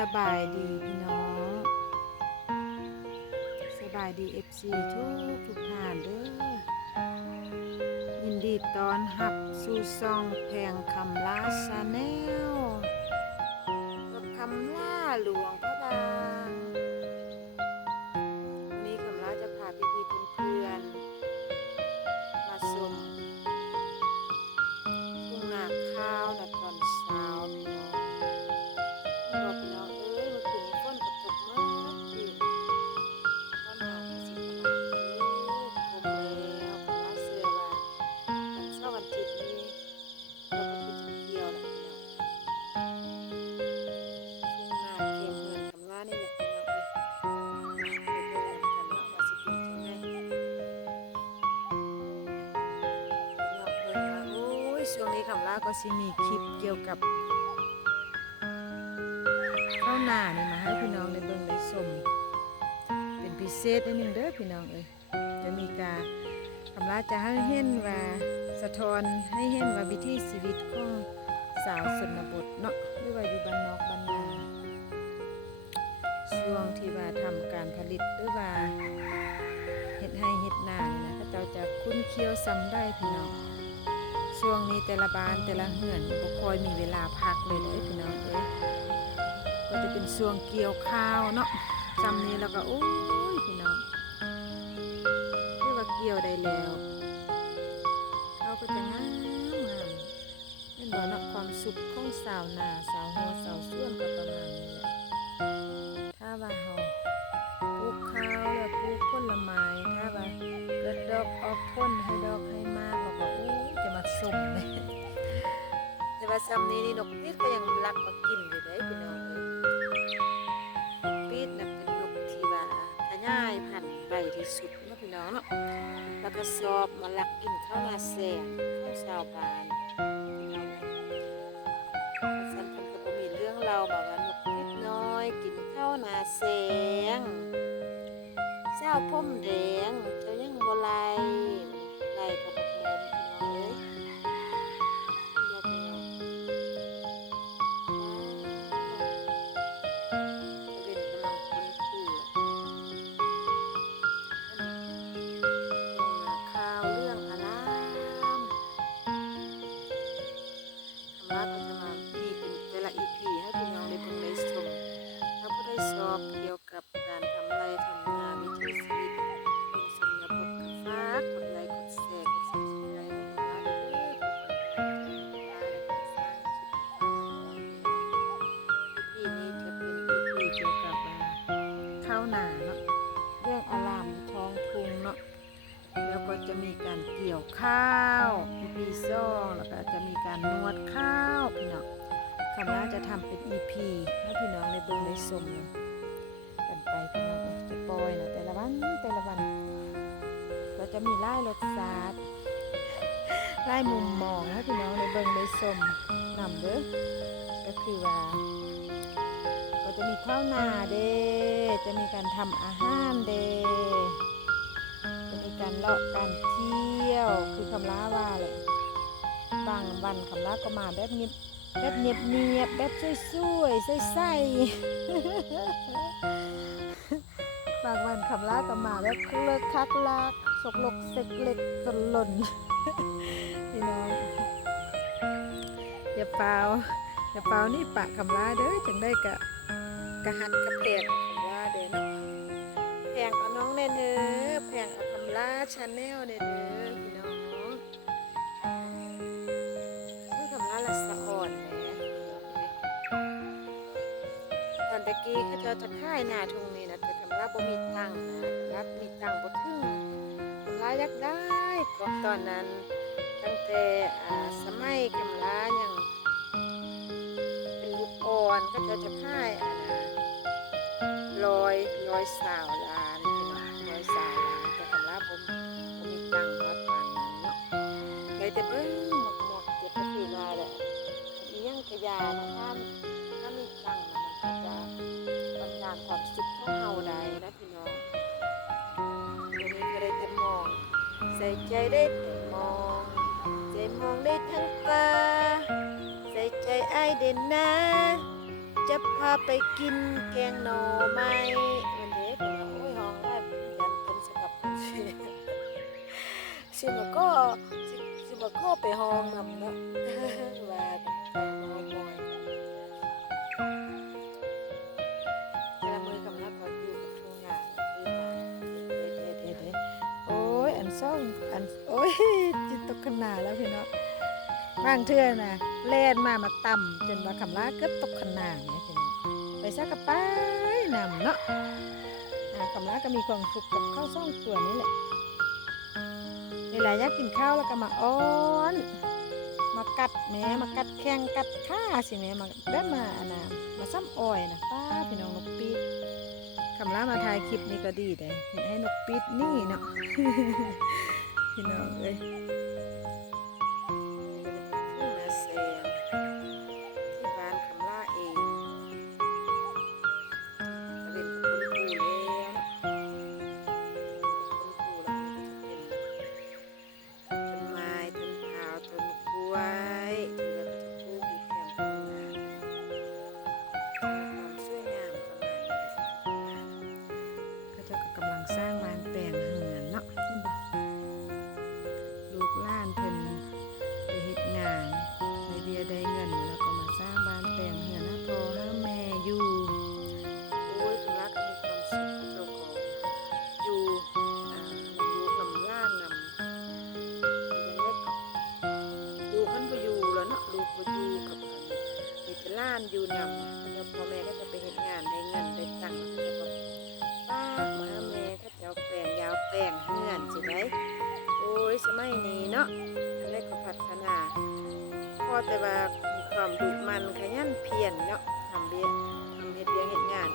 สบายดีพี่น้องสบายดีFCทุกท่านเด้อยินดีต้อนรับสู่ช่องแพงคำล่าชาแนลกับคำล่าหลวงพระบางวันนี้คำล่าจะพาพี่เพื่อนๆมาชมทุ่งนาข้าวในตอนเช้าพี่น้องเอ้ยเมื่อคืนนี้ฝนตกมากคืนต้นหาวสิบประมาณนี้คมแล้วคำล่าเสื้อว่าวันเสาร์วันอาทิตย์นี้เราก็คือจะเกี่ยวแหละพี่น้องทุ่งนาเข็มเหมือนคำล่านี่แหละพี่น้องเอ้ยไปเบิ่งกันเนาะว่าสิเป็นจังไงพี่น้องเบิ่งว่าโอ้ยช่วงนี้คำล่าก็สิมีคลิปเกี่ยวกับข้าวหน้านี่มาให้พี่น้องได้เบิ่งได้ชมเป็นพิเศษนิดนึงเด้อพี่น้องเอ้ยจะมีการคำลาจะให้เห็นว่าสะท้อนให้เห็นว่าวิถีชีวิตของสาวชนบทเนาะหรือว่าอยู่บ้านนอกบ้านนาช่วงที่ว่าทำการผลิตหรือว่าเฮ็ดให้เฮ็ดนานี่นะเขาเจ้าจะคุ้นเคี้ยวซ้ำได้พี่น้องช่วงนี้แต่ละบ้านแต่ละเฮือนบ่ค่อยมีเวลาพักเลยเด้อพี่น้องเอ้ยก็จะเป็นช่วงเกี่ยวข้าวเนาะจำนี้แล้วก็โอ้ยพี่น้องเรียกว่าเกี่ยวได้แล้วข้าวก็จะงามเห็นบ่เนาะความสุขของสาวนาสาวหัวสาวส่วนก็ประมาณนี้แหละถ้าว่าเฮาปลูกข้าวแล้วปลูกผลไม้ถ้าว่าเกิดดอกออกผลให้ดอกให้มากแล้วก็โอ้ยจะมาส่งเลยแต่ว่าซ้ำนี้นี่นกปี๊ดก็ยังรักมากินอยู่เด้พี่น้องเอ้ยนกปี๊ดน่ะเป็นนกที่ว่าขยายพันธุ์ไวที่สุดเนาะพี่น้องเนาะแล้วก็ชอบมาลักกินข้าวนาแซงข้าวชาวบ้านพี่น้องเพราะฉะนั้นเพิ่นก็บ่มีเรื่องเล่ามาว่านกปี๊ดน้อยกินข้าวนาแซงเจ้าพรมแดงเจ้ายังบ่ไล่กับบ่แม่นพี่น้องเอ้ยเดี๋ยวพี่น้องเป็นกำลังค้นคือข่าวเรื่องอารามคำว่าก็จะมามีเป็นแต่ละ EP ให้พี่น้องได้เบิ่งได้ชมถ้าผู้ใดชอบเกี่ยวกับการทำไร่ทำนาวิถีชีวิตคนชนบทก็ฝากกดไลค์กดแชร์กด Subscribe ให้คำว่าเด้อเพื่อเป็นกำลังใจให้คำว่า EP นี้จะเป็น EP เกี่ยวกับข้าวนาเนาะเรื่องอารามท้องทุ่งเนาะแล้วก็จะมีการเกี่ยวข้าว EP 2แล้วก็จะมีการนวดข้าวพี่น้องคำว่าจะทำเป็น EP ให้พี่น้องได้เบิ่งได้ชมกันไปพี่น้องจะปล่อยนะแต่ละวันก็จะมีหลายรสชาติหลายมุมมองให้พี่น้องได้เบิ่งได้ชมนำเด้อก็คือว่าก็จะมีข้าวนาเด้จะมีการทำอาหารเด้จะมีการเลาะการเที่ยวคือคำล่าว่าเลยบางวันคำล่าก็มาแบบเงียบแบบเงียบแบบสวยๆใสๆบางวันคำล่าก็มาแบบเลิกคักลากสกลกเสกเล็กจนหล่นพี่น้องอย่าเปล่านี่ปะคำล่าเด้อจังได้กะหัดกะแพงคำล่าเด้อเนาะแพงเอาน้องเด้อเด้อแพงเอาคำล่าชาแนลเด้อพี่น้องคือคำล่าละสะอ่อนแหมพี่น้องเอ้ยตอนตะกี้เขาเจ้าจะค่ายหน้าทุ่งนี่นะแต่คำล่าบ่มีตังค์นะคำล่ามีตังค์บ่ถึงคำล่าอยากได้ก็ตอนนั้นตั้งแต่สมัยคำล่ายังเป็นลูกอ่อนก็จะค่ายร้อยสาวล้านพี่น้องร้อยสาวล้านแต่คำล่าบ่มีตังค์ฮอดปานนั้นเนาะเลยแต่เบิ่งหมอกๆเจ็บก็คือว่าแหละอีหยังก็ยานะถ้ามีตังค์มันก็จะบรรดาลความสุขของเฮาได้นะพี่น้องเดี๋ยวนี้ก็ได้แต่มองใส่ใจได้แต่มองใจมองได้ทั้งฟ้าใส่ใจอ้ายเด่นนะจับ พาไปกินแกงหน่อไม้วันเด็กโอ้ยห้องได้ยันเป็นสกับเป็นสิมาก็สิมาก็ไปห้องนำเนาะว่าไปหมอมอยแต่มือกำลังก็อยู่กับทุ่งนาคือมาเด็ดโอ้ยอันซ่องอันโอ้ยจิตตกขนาแล้วพี่เนาะบางเทื่อน่ะแล่นมาต่ำจนว่าคำลาเกือบตกขนาเนี่ยพี่เนาะไปซักกระป้ายนำเนาะคำลาก็มีความสุขกับข้าวซ่องตัวนี้แหละเวลาอยากกินข้าวแล้วก็มาอ้อนมากัดแม่มากัดแข้งกัดขาสิแม่มาแบบมาอันน่ะมาซ้ำอ้อยนะป้าพี่น้องนกปีดคำลามาถ่ายคลิปนี้ก็ดีเลยเห็นให้นกปีดนี่เนาะ พี่น้องเอ้ยมาแซวที่บ้านคำลาเองเป็นคนปูแล้วคนปูแล้วก็จะเป็นต้นไม้ต้นพร้าวต้นกล้วยที่เราจะปลูกอยู่แถวตรงนั้นความสวยงามประมาณนี้ก็จะกำลังสร้างบ้านแปลงเหือนเนาะลูกหลานเพิ่นไปเฮ็ดงานในเดียได้เงินแล้วก็มาสร้างบ้านแปลงเหือนนะพ่อให้แม่อยู่โอ้ยคุณรักมีความสุขเจ้าของอยู่ลูกนำล้านนำยังเล็กอยู่คันบ่อยู่แล้วเนาะลูกบ่อยู่กับมีแต่ล้านอยู่นำแล้วพ่อแม่ก็จะไปเฮ็ดงานได้เงินได้ตังค์แล้วก็ป้ามาแม่ก็จะเอาแปลงยาวแปลงเหือนสิได้โอ้ยสมัยนี้เนาะอันแรกก็พัฒนาพอแต่ว่ามีความดุมันขยันเพียรเนาะทำเฮ็ดเวียกเฮ็ดงาน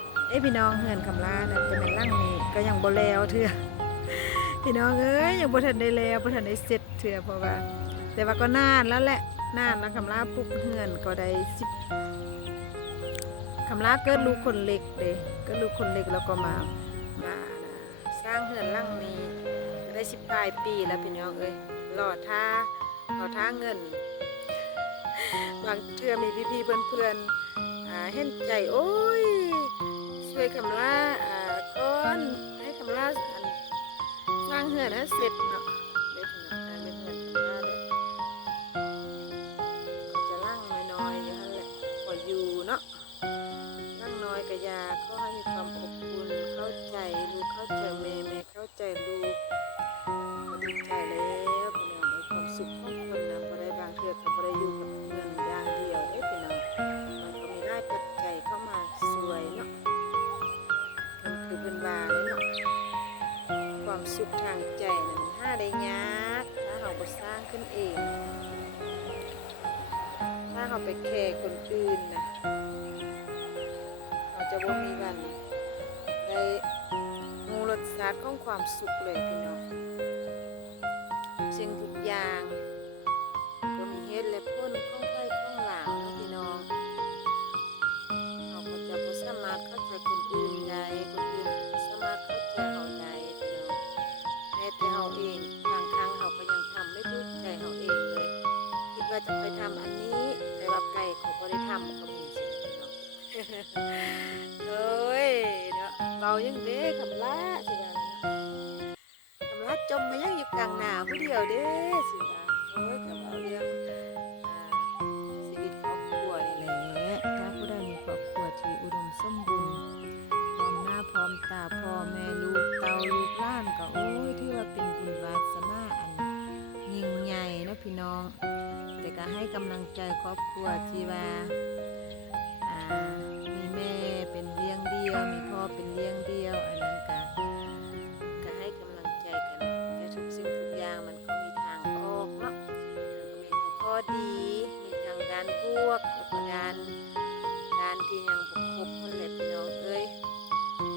พี่น้องเฮือนคำลานะจะเป็นร่างนี้ก็ยังบ่แล้วเถื่อพี่น้องเอ้ยยังบ่ทันได้แล้วบ่ทันได้เสร็จเถื่อเพราะว่าแต่ว่าก็นานแล้วแหละนานแล้วคำลาปลูกเฮือนก็ได้คำลาเกิดลูกคนเล็กเด้เกิดลูกคนเล็กแล้วก็มาสร้างเฮือนร่างนี้ได้10 ปลายปีแล้วพี่น้องเอ้ยรอท่าเงินบางเทื่อมีพี่ๆเพื่อนๆเห็นใจโอ้ยช่วยคำลาก่อนให้คำลาสร้างเฮือนให้เสร็จเนาะได้ถึงการเป็นเฮือนคำลาเลยก็จะร่างน้อยๆอยู่นั่นแหละพออยู่เนาะร่างน้อยก็อยากก็ให้มีความอบอุ่นเข้าใจลูกเข้าใจแม่เข้าใจลูกก็ดีใจแล้วพี่น้องในความสุขของคนนะบ่ได้บางเทื่อก็บ่ได้อยู่กับเงินอย่างเดียวได้พี่น้องมันก็มีรายปัจจัยเข้ามาสวยเนาะมันคือเป็นว่าเลยเนาะความสุขทางใจนั้นหาได้ยากถ้าเราบ่สร้างขึ้นเองถ้าเราไปแคร์คนอื่นนะเราจะบ่มีวันได้รู้รสชาติของความสุขเลยพี่น้องสิ่งทุกอย่างก็มีเหตุและผลของใครของหลาวนะพี่น้องเราก็จะบ่สามารถเข้าใจคนอื่นได้คนอื่นบ่สามารถเข้าใจเราได้พี่น้องแม้แต่เราเองบางครั้งเราก็ยังทำไม่ถูกใจเราเองเลยคิดว่าจะไปทำอันนี้แต่ว่าไก่เขาบ่ได้ทำก็มีสิพี่น้อง เอ้ยเนาะเรายังเด้คำลาสิว่าคำลาจมมายังอยู่กลางหน้าผู้เดียวเด้สิว่าโอ้ยกับเอาเรื่องชีวิตครอบครัวนี่แหละถ้าผู้ใดมีครอบครัวที่อุดมสมบูรณ์พร้อมหน้าพร้อมตาพ่อแม่ลูกเต้าลูกหลานก็โอ้ยที่ว่าเป็นบุญวาสนาอันยิ่งใหญ่นะพี่น้องแต่ก็ให้กำลังใจครอบครัวที่ว่ามีแม่เป็นเลี้ยงเดียวมีพ่อเป็นเลี้ยงเดียวอันนั้นก็ให้กำลังใจกันแต่ทุกสิ่งทุกอย่างมันก็มีทางออกเนาะมันก็มีทั้งข้อดีมีทางด้านบวกแล้วก็ด้านที่ยังบ่ครบนั่นแหละพี่น้องเอ้ย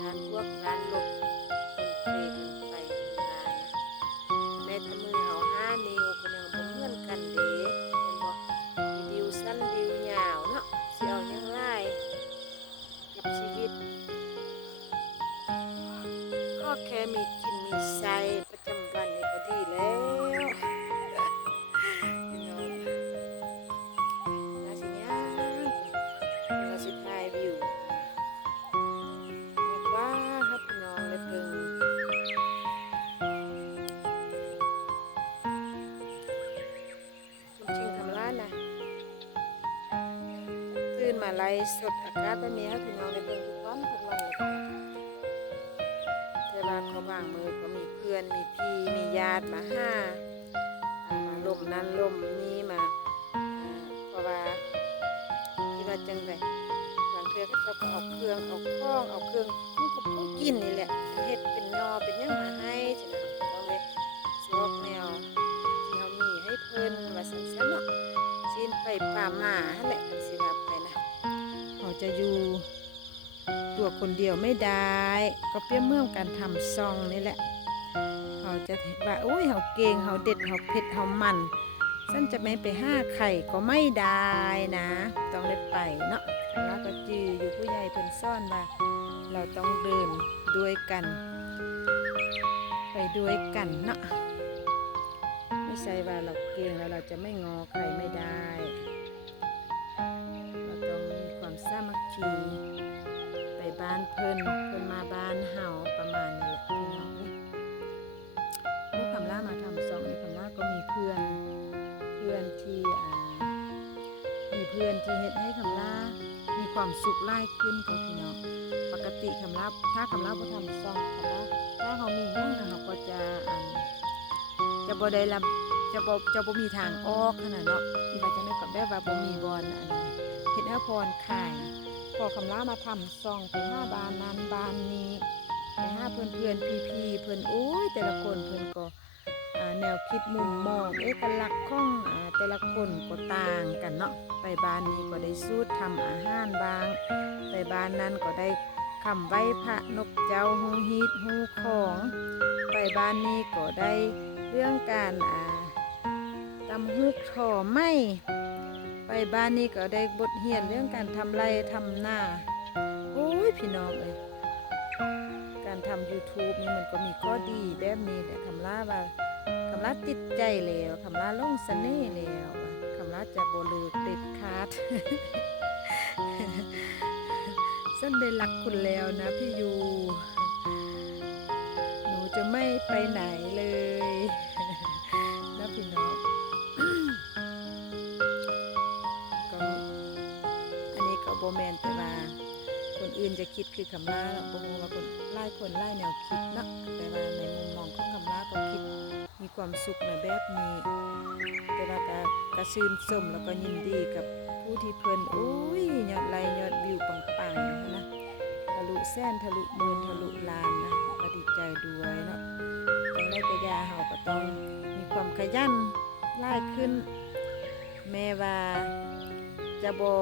ด้านบวกด้านลบคนเปกันไปมานะแม้แต่มือเฮา5 นิ้วก็ยังบ่เหมือนกันเด้เห็นบ่มีดิวสั้นดิวยาวเนาะสิเอาหยังหลายกับชีวิตก็แค่มีกินมีใช้ประจำวันนี่ก็ดีแล้วพี่น้องน่าสิย่างน่าสิถ่ายวิว มาไล่สดอากาศแบบนี้ให้พี่น้องได้เบิ่งทุกวันทุกวันเลยแต่ว่าเขาบางมือก็มีเพื่อนมีพี่มีญาติมาหามาลมนั้นลมนี้มาเพราะว่าที่ว่าจังไดบางเทื่อเขาก็เอาเครื่องเอาข้องเอาเครื่องของกินนี่แหละเฮ็ดเป็นยอเป็นหยังมาให้ฉะนั้นเราเลยสิออกแนวที่เฮามีให้เพิ่นว่าซั่นๆเนาะสิไปป่าหมาหั่นแหละกันสิว่าไปนะเขาจะอยู่ตัวคนเดียวไม่ได้ก็เปรียบเหมือนการทำซองนี่แหละเขาจะว่าโอ้ยเขาเก่งเขาเด็ดเขาเผ็ดเขามันฉันจะไม่ไปห้าไข่ก็ไม่ได้นะต้องได้ไปเนาะแล้วก็จืออยู่ผู้ใหญ่เพิ่นซ่อนว่าเราต้องเดินด้วยกันไปด้วยกันเนาะไม่ใช่ว่าเราเก่งแล้วเราจะไม่งอใครไม่ได้เราต้องมีความสามัคคีไปบ้านเพิ่นมาบ้านเฮาประมาณนี้แหละพี่น้องผู้คำล่ามาทำซองในคำล่าก็มีเพื่อนที่มีเพื่อนที่เฮ็ดให้คำล่ามีความสุขไล่ขึ้นของพี่น้องปกติคำล่าถ้าคำล่าบ่ทำซองคำล่าถ้าเขามีเงินเขาก็จะบ่ได้รับจะบ่มีทางออกขนาดเนาะที่ว่าจะได้กับแบบว่าบ่มีบอลเฮ็ดให้พรขายพอคำล่ามาทำซองไปหาบ้านนั้นบ้านนี้ไปหาเพื่อนพี่เพิ่นโอ้ยแต่ละคนเพิ่นก็แนวคิดมุมมองเอกลักษณ์ของแต่ละคนก็ต่างกันเนาะไปบ้านนี้ก็ได้สูตรทำอาหารบางไปบ้านนั้นก็ได้คำไหว้พระนกเจ้าฮูฮีดฮูของไปบ้านนี้ก็ได้เรื่องการตำฮูกถ่อไม้ไปบ้านนี้ก็ได้บทเรียนเรื่องการทำไร่ทำนาโอ้ยพี่น้องเอ้ยการทำ YouTube นี่มันก็มีข้อดีแบบนี้แหละคำล่าว่าคำล่าติดใจแล้วคำล่าลงเสน่ห์แล้วคำล่าจะบ่เลิกเด็ดขาด ฉันได้รักคุณแล้วนะพี่ยูหนูจะไม่ไปไหนเลยนะพี่น้องก็อันนี้ก็โบแมนแต่ว่าคนอื่นจะคิดคือคำล่าโบโมว่าคนไล่คนไล่แนวคิดเนาะแต่ว่าในมุมมองของคำล่าก็คิดมีความสุขในแบบนี้แต่ว่าก็ชื่นชมแล้วก็ยินดีกับผู้ที่เพิ่นโอ้ยยอดไลค์ยอดวิวปังๆนะทะลุแสนทะลุหมื่นทะลุล้านนะก็ดีใจด้วยเนาะจังได้กระยาเฮาก็ต้องมีความขยันไล่ขึ้นแม้ว่าจะบ่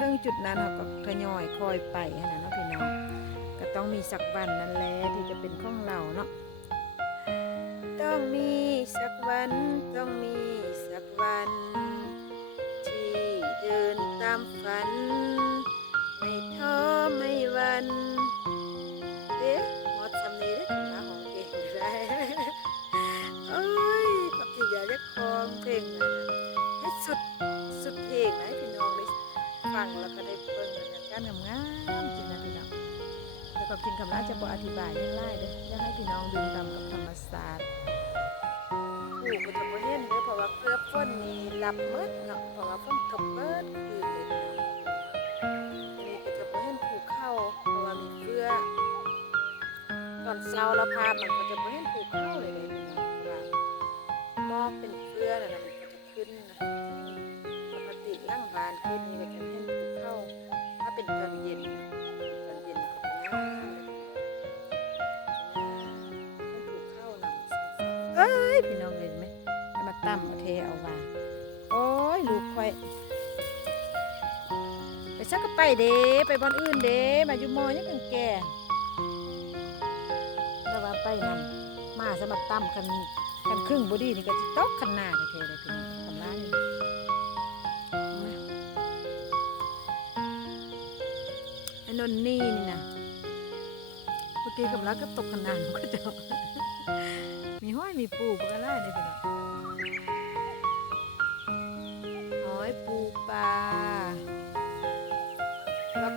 ถึงจุดนั้นเฮาก็ทยอยคอยไปนะเนาะพี่น้องก็ต้องมีสักวันนั่นแหละที่จะเป็นของเราเนาะต้องมีสักวันต้องมีสักวันที่เดินตามฝันไม่ท้อไม่หวั่นเด้หมดสำนีได้ถึงมาของเพลงได้โอ้ยกับที่อยากจะคองเพลงนั้นให้สุดเพลงนะให้พี่น้องได้ฟังแล้วก็ได้เบิ่งบรรยากาศงามๆจริงนะพี่น้องแต่ความจริงคำล่าจะบอกอธิบายยังไล่เด้ออยากให้พี่น้องดื่มด่ำกับธรรมศาสตร์ผู้ก็จะบ่เห็นเด้อเพราะว่าเพื่อฝนนี่รับหมดเนาะเพราะว่าฝนตกเบิดคืนเลยอันนี้ก็จะบ่เห็นภูเขาเพราะว่ามีเฟือตอนเช้าเราพามันก็จะบ่เห็นภูเขาเลยพี่น้องว่าหมอกเป็นเฟือนั่นน่ะมันก็จะขึ้นนะปกติล่างบานคืนนี้ก็จะเห็นภูเขาถ้าเป็นตอนเย็นก็จะงามเอ้ยพี่น้องเห็นไหมให้มาตั้มเอาเทเอาว่าโอ้ยลูกค่อยไปซักก็ไปเด้ไปบอนอื่นเด้มาอยู่มอยังกังแก่แล้วว่าไปนำมาสมัครตั้มกันครึ่งบอดี้นี่ก็จะตกขันหน้าเทเลยพี่น้องทำร้ายไอ้นนนี่นะเมื่อกี้กำลังก็ตกขันหน้าก็จะมีห้อยมีปูปลาไหลเลยพี่น้องห้อยปูปลา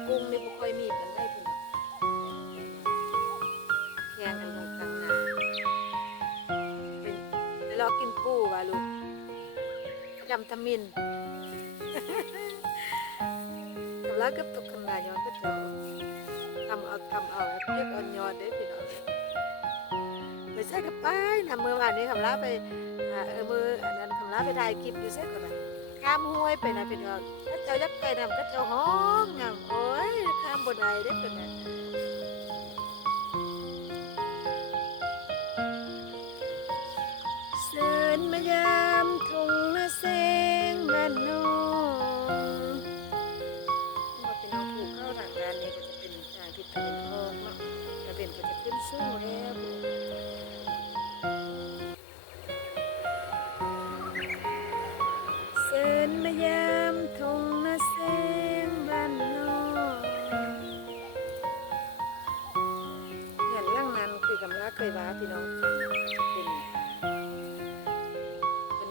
กุ้งนี่บ่ค่อยมีกันได้พี่น้องแข่งกันเลยกลางนาเป็นรอกินปูว่ะลูกดำทมิน ำลากับตกคำลาย้อนก็จะทำเอาแล้วเรียกอ่อนยอดได้พี่น้องไม่ใช่กับไปนะเมื่อวานนี้คำลาไปมืออันนั้นคำลาไปถ่ายคลิปอยู่เส้นก่อนนะข้ามห้วยไปนะพี่น้องก็เจ้ายักษ์ไปนำก็เจ้าห้องงามโอ้ยข้ามบนไดได้เป็นไงเสินมายามทุ่งนาแสงบ้านนองว่าพี่น้องผูกเข้าทางด้านนี้ก็จะเป็นทางทิศตะวันออกเนาะตะเวนก็จะขึ้นสู้แล้วเสินมายามทุ่งนาแสงบ้านนองเห็นล่างนั้นคือกำลังเคยว่าพี่น้องฟังก็จะเป็น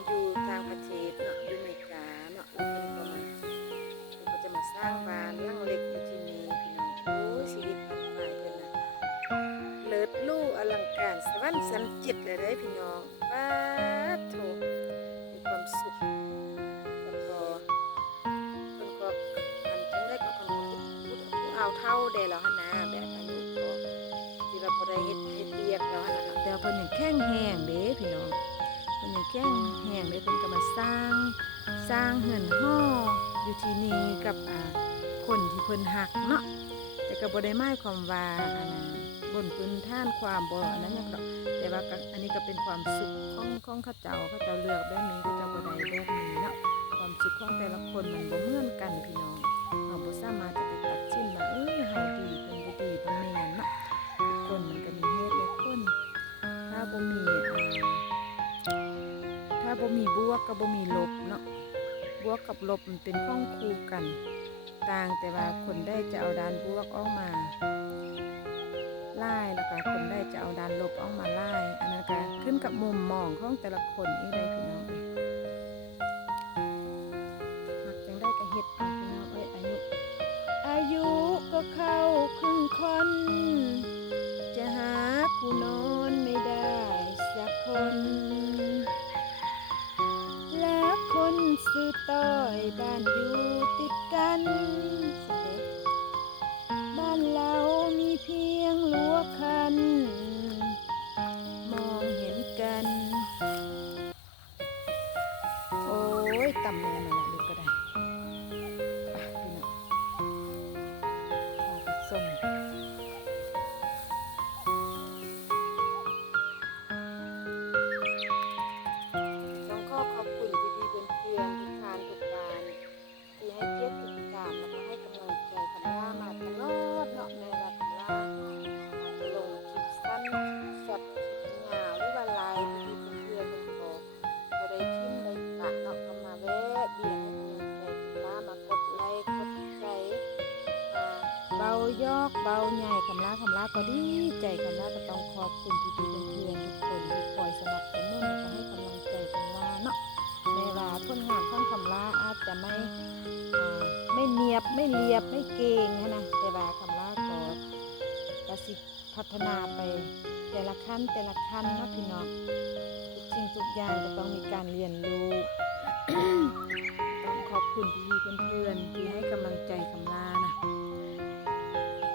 อยู่ทางประเทศเนาะอยู่อเมริกาเนาะแล้วเพิ่นก็จะมาสร้างบ้านหลังเล็กอยู่ที่นี่พี่น้องโอ้ยชีวิตมันไปเพิ่นน่ะเลิศลู่อลังการสวรรค์สันจิตเลยเด้พี่น้องป๊าดโถมีความสุขแล้วก็เพิ่นก็อันจังได๋ก็เพิ่นก็ผู้เอาเท่าได้แล้วหั่นนะแบบอายุก็ที่ว่าบ่ได้เฮ็ดเวียกแล้วหั่นน่ะแต่ว่าเพิ่นยังแข็งแรงเด้พี่น้อง เพิ่นยังแข็งแรงเลยเพิ่นก็มาสร้างเรือนหออยู่ที่นี่กับคนที่เพิ่นฮักเนาะแต่ก็บ่ได้หมายความว่าอันนั้นบนพื้นฐานความบ่อันนั้นหยังดอกแต่ว่าก็อันนี้ก็เป็นความสุขของเขาเจ้าเลือกแบบนี้เขาเจ้าบ่ได้แบบนี้เนาะความสุขของแต่ละคนมันบ่เหมือนกันพี่น้องเราบ่สามารถจะไปตัดสินว่าเฮาดีเพิ่นบ่ดีบ่แม่นเนาะทุกคนมันก็มีเหตุและผลถ้าบ่มีบวกกับบ่มีลบเนาะบวกกับลบมันเป็นข้องคู่กันต่างแต่ว่าคนได้จะเอาด้านบวกออกมาล่ายแล้วก็คนได้จะเอาด้านลบออกมาล่ายอันนั้นก็ขึ้นกับมุมมองของแต่ละคนอีกได้พี่น้องมักจังได้ก็เฮ็ดเอาพี่น้องอายุก็เข้าครึ่งคนจะหาผู้นอนไม่ได้สักคนคนซื้อต้อยบ้านอยู่ติดกันบ้านเรามีเพียงรั้วคันมองเห็นกันโอ้ยตำแม่มาละลูกก็ได้ไปพี่น้องพาไปส่งขอบคุณพี่ๆเพื่อนๆทุกท่านทุกบ้านที่ให้เกียรติติดตามแล้วก็ให้กำลังใจคำล่ามาตลอดเนาะแม่ว่าคำล่าจะลงคลิปสั้นช็อตคลิปยาวหรือว่าไลฟ์พี่ๆเพื่อนๆมันก็ได้ทิ้งได้ปะเนาะก็มาแวะเบียงให้กำลังใจคำล่ามากดไลค์กดใจเบายอกเบาใหญ่คำล่าก็ดีใจคำล่าก็ต้องขอบคุณพี่ๆเพื่อนๆทุกคนที่คอยสนับสนุนแล้วก็ให้กำลังใจคำล่าเนาะแม้ว่าผลงานของคำล่าอาจจะไม่เนียบไม่เรียบไม่เก่งนะแต่ว่าคำล่าก็สิพัฒนาไปแต่ละขั้นเนาะพี่น้องทุกสิ่งทุกอย่างก็ต้องมีการเรียนรู้ ต้องขอบคุณพี่เพื่อนๆที่ให้กำลังใจคำล่านะ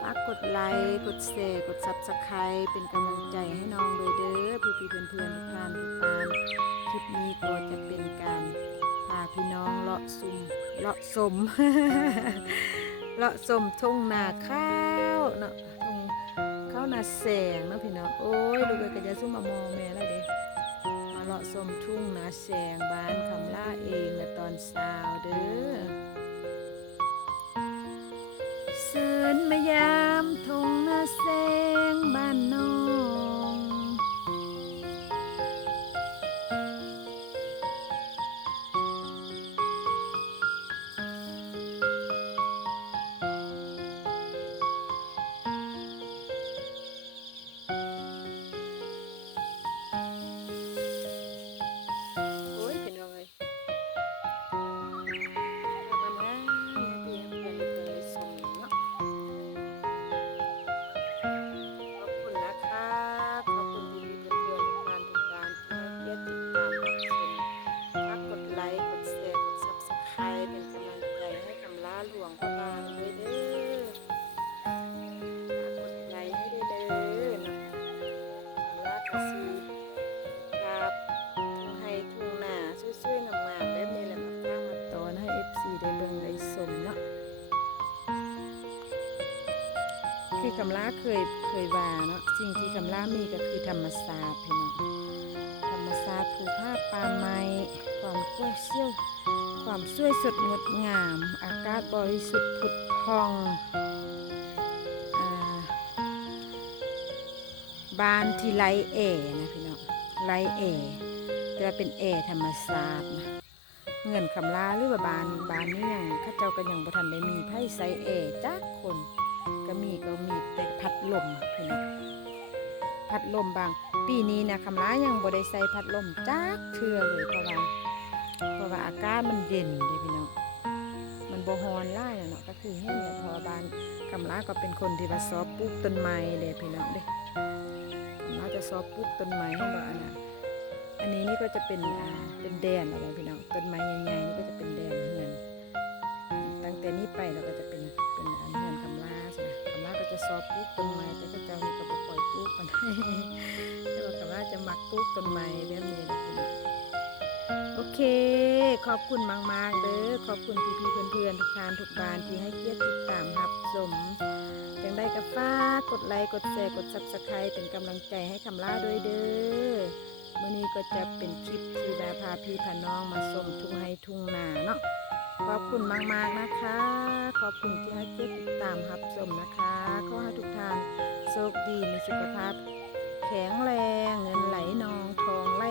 ฝากกดไลค์กดแชร์กด Subscribe เป็นกำลังใจให้น้องโดยเด้อพี่เพื่อนๆทุกท่านทุกท่านคลิปนี้ก็จะเป็นการพาพี่น้องเลาะสม เลาะสมทุ่งนาข้าวเนาะทุ่งข้าวนาแสงเนาะพี่น้องโอ้ยดูกันก็จะซุ่มมามองแม่แล้วเด้มาเลาะสมทุ่งนาแสงบ้านคำล่าเองนะตอนเช้าเด้อเสินมายามทุ่งนาแสงบ้านน้อง ที่คำลาเคยว่าเนาะสิ่งที่คำลามีก็คือธรรมศาสตร์พี่น้องธรรมศาสตร์ภูภาคป่าไม้ความกว้างเชี่ยวความสวยสดงดงามอากาศบริสุทธิ์ผุดพองบ้านที่ไร้แอร์นะพี่น้องไร้แอร์แต่ว่าเป็นแอร์ธรรมศาสตร์นะเงินคำลาหรือว่าบ้านนี้ยังข้าเจ้าก็ยังบ่ทันได้มีไพ่ใส่แอร์จักคนก็มีแต่พัดลมพี่น้องพัดลมบางปีนี้นะคำลายังบ่ได้ใส่พัดลมจักเทื่อเลยเพราะว่าอากาศมันเย็นเลยพี่น้องมันบ่ร้อนหลายเนาะก็คือเฮ็ดเนี่ยเพราะว่าบ้านคำลาก็เป็นคนที่ว่าชอบปลูกต้นไม้เลยพี่น้องเด้คำลาจะชอบปลูกต้นไม้ให้บ่อันนี้นี่ก็จะเป็นแดนอะไรพี่น้องต้นไม้ใหญ่ๆนี่ก็จะเป็นแดนเฮือนตั้งแต่นี้ไปเราก็จะเป็นเฮือนคำลาใช่ไหมคำลาก็จะชอบปลูกต้นไม้แต่ก็เจ้านี่ก็บ่ค่อยปลูกปานใดแต่ว่าคำลาจะมักปลูกต้นไม้แบบนี้แหละพี่น้องโอเคขอบคุณมากๆเด้อขอบคุณพี่ๆเพื่อนๆทุกท่านทุกบ้านที่ให้เกียรติติดตามรับชมจังได้ก็ฝากกดไลค์กดแชร์กด Subscribe เป็นกำลังใจให้คำลาด้วยเด้อมื้อนี้ก็จะเป็นคลิปที่ว่าพาพี่พาน้องมาชมทุ่งไร่ทุ่งนาเนาะขอบคุณมากๆนะคะขอบคุณที่ให้เกียรติติดตามรับชมนะคะขอให้ทุกท่านโชคดีมีสุขภาพแข็งแรงเงินไหลนองทองไหล